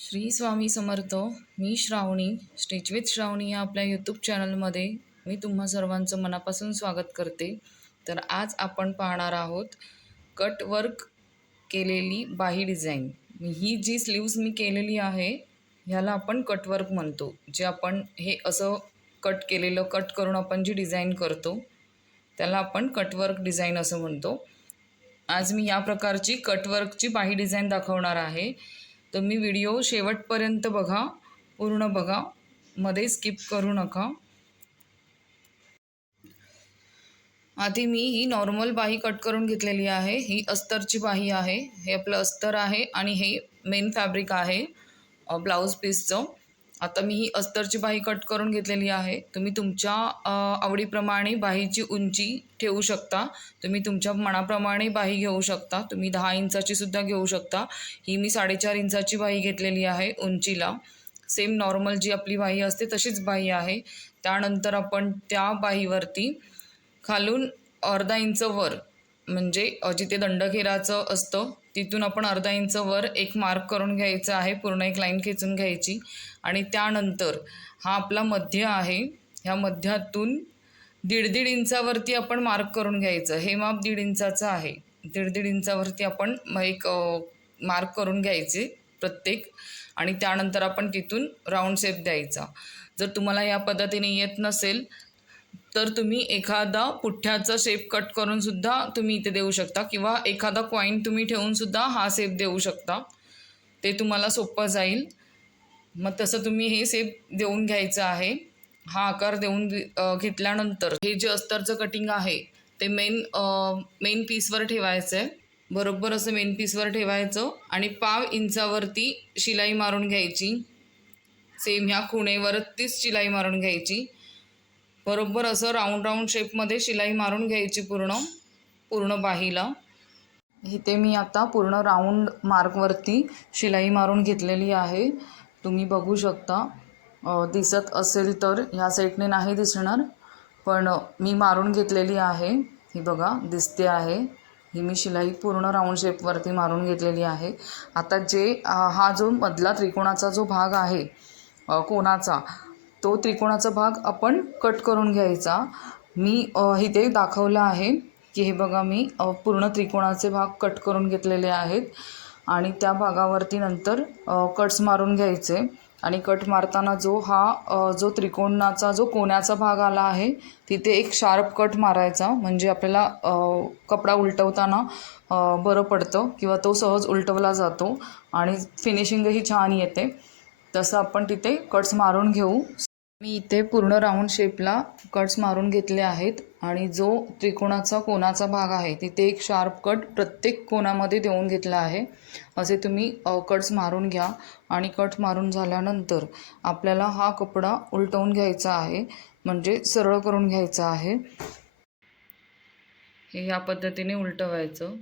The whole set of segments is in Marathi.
श्री स्वामी समर्थ. मी श्रावणी, स्टिच विथ श्रावणी या आपल्या यूट्यूब चॅनलमध्ये मी तुम्हा सर्वांचं मनापासून स्वागत करते. तर आज आपण पाहणार आहोत कट वर्क केलेली बाही डिझाईन. ही जी स्लीव्ज मी केलेली आहे ह्याला आपण कट वर्क म्हणतो. जे आपण हे असं कट केलेलं, कट करून आपण जी डिझाईन करतो त्याला आपण कटवर्क डिझाईन असं म्हणतो. आज मी या प्रकारची कटवर्कची बाही डिझाईन दाखवणार आहे. तर मी व्हिडिओ शेवटपर्यंत बघा, पूर्ण बघा, मध्ये स्किप करू नका. आधी मी ही नॉर्मल बाही कट करून घेतलेली आहे. ही अस्तरची बाही आहे. हे आपलं अस्तर आहे आणि हे मेन फॅब्रिक आहे ब्लाऊज पीसचं. आता मी ही अस्तरची बाही कट करून घेतलेली आहे. तुम्ही तुमच्या आवडीप्रमाणे बाहीची उंची ठेवू शकता. तुम्ही तुमच्या मनाप्रमाणे बाही घेऊ शकता. तुम्ही 10 इंचाची सुद्धा घेऊ शकता. ही मी 4.5 इंचाची बाही घेतलेली आहे उंचीला. सेम नॉर्मल जी आपली बाही असते तशीच बाही आहे. त्यानंतर आपण त्या बाहीवरती खालून अर्धा इंच वर, म्हणजे जिथे दंडखेराचं असतं तिथून आपण अर्धा इंच वर एक मार्क करून घ्यायचं आहे. पूर्ण एक लाईन खेचून घ्यायची आणि त्यानंतर हा आपला मध्य आहे. ह्या मध्यातून 1.5 इंचावरती आपण मार्क करून घ्यायचं. हे माप 1.5 इंचाचं आहे. 1.5 इंचावरती आपण एक मार्क करून घ्यायचे प्रत्येक, आणि त्यानंतर आपण तिथून राऊंड शेप द्यायचा. जर तुम्हाला या पद्धतीने येत नसेल तर तुम्ही एखादा पुठ्ठ्याचा शेप कट करून सुद्धा तुम्ही इथे देऊ शकता, किंवा एखादा कॉईन तुम्ही ठेवून सुद्धा हा शेप देऊ शकता. ते तुम्हाला सोपं जाईल. मग तसं तुम्ही हे शेप देऊन घ्यायचं आहे. हा आकार देऊन घेतल्यानंतर हे जे अस्तरचं कटिंग आहे ते मेन पीसवर ठेवायचं आहे. बरोबर असं मेन पीसवर ठेवायचं आणि 1/2 इंचावरती शिलाई मारून घ्यायची. सेम ह्या खुणेवरतीच शिलाई मारून घ्यायची. बरोबर असं राऊंड शेपमध्ये शिलाई मारून घ्यायची पूर्ण बाहीला. इथे मी आता पूर्ण राऊंड मार्कवरती शिलाई मारून घेतलेली आहे. तुम्ही बघू शकता. दिसत असेल तर ह्या साईडने नाही दिसणार, पण मी मारून घेतलेली आहे. ही बघा दिसते आहे. ही मी शिलाई पूर्ण राऊंड शेपवरती मारून घेतलेली आहे. आता हा जो मधला त्रिकोणाचा जो भाग आहे कोणाचा, तो त्रिकोणाचा भाग आपण कट करून घ्यायचा. मी इथे दाखवलं आहे की हे बघा, मी पूर्ण त्रिकोणाचे भाग कट करून घेतलेले आहेत आणि त्या भागावरती नंतर कट्स मारून घ्यायचे. आणि कट मारताना जो त्रिकोणाचा जो कोण्याचा भाग आला आहे तिथे एक शार्प कट मारायचा, म्हणजे आपल्याला कपडा उलटवताना बरं पडतं, किंवा तो सहज उलटवला जातो आणि फिनिशिंगही छान येते. तसं आपण तिथे कट्स मारून घेऊ. मी इथे पूर्ण राऊंड शेपला कट्स मारून घेतले आहेत आणि जो त्रिकोणाचा कोणाचा भाग आहे तिथे एक शार्प कट प्रत्येक कोणामध्ये देऊन घेतला आहे. असे तुम्ही कट्स मारून घ्या. आणि कट मारून झाल्यानंतर आपल्याला हा कपडा उलटवून घ्यायचा आहे, म्हणजे सरळ करून घ्यायचा आहे. हे ह्या पद्धतीने उलटवायचं.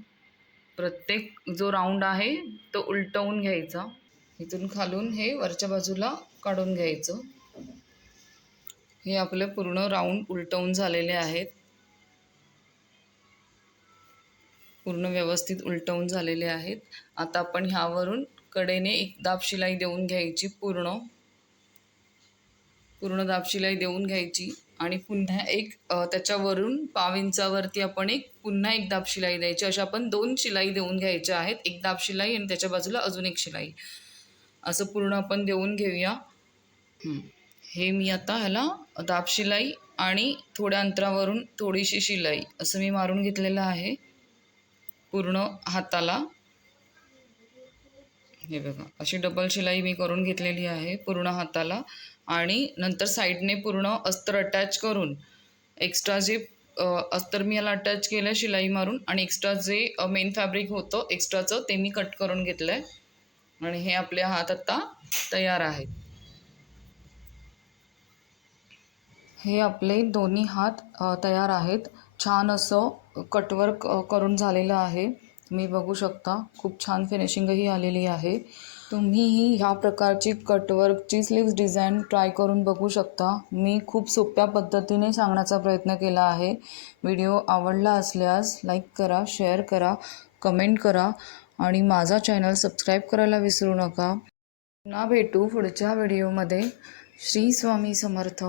प्रत्येक जो राऊंड आहे तो उलटवून घ्यायचा. इथून खालून हे वरच्या बाजूला काढून घ्यायचं. हे आपले पूर्ण राऊंड उलटवून झालेले आहेत. पूर्ण व्यवस्थित उलटवून झालेले आहेत. आता आपण ह्यावरून कडेने एक दाब शिलाई देऊन घ्यायची. पूर्ण दाब शिलाई देऊन घ्यायची आणि पुन्हा एक त्याच्यावरून 1/2 इंचावरती आपण पुन्हा एक दाब शिलाई द्यायची. अशा आपण 2 शिलाई देऊन घ्यायच्या आहेत. एक दाब शिलाई आणि त्याच्या बाजूला अजून एक शिलाई, असं पूर्ण आपण देऊन घेऊया. हे मी आता ह्याला दाब शिलाई आणि थोड्या अंतरावरून थोडीशी शिलाई असं मी मारून घेतलेलं आहे पूर्ण हाताला. हे बघा, अशी डबल शिलाई मी करून घेतलेली आहे पूर्ण हाताला. आणि नंतर साईडने पूर्ण अस्तर अटॅच करून एक्स्ट्रा जे अस्तर मी याला अटॅच केलं शिलाई मारून, आणि एक्स्ट्रा जे मेन फॅब्रिक होतं एक्स्ट्राचं ते मी कट करून घेतलं आहे. आणि हे आपले हात आता तयार आहेत. हे आपले दोन्ही हात तयार आहेत. छान असं कटवर्क करून झालेलं आहे. मी बघू शकता खूप छान फिनिशिंगही आलेली आहे. तुम्हीही ह्या प्रकारची कटवर्कची स्लीव्ज डिझाईन ट्राय करून बघू शकता. मी खूप सोप्या पद्धतीने सांगण्याचा प्रयत्न केला आहे. व्हिडिओ आवडला असल्यास लाईक करा, शेअर करा, कमेंट करा आणि माझा चॅनल सबस्क्राईब करायला विसरू नका. पुन्हा भेटू पुढच्या व्हिडिओमध्ये. श्री स्वामी समर्थ.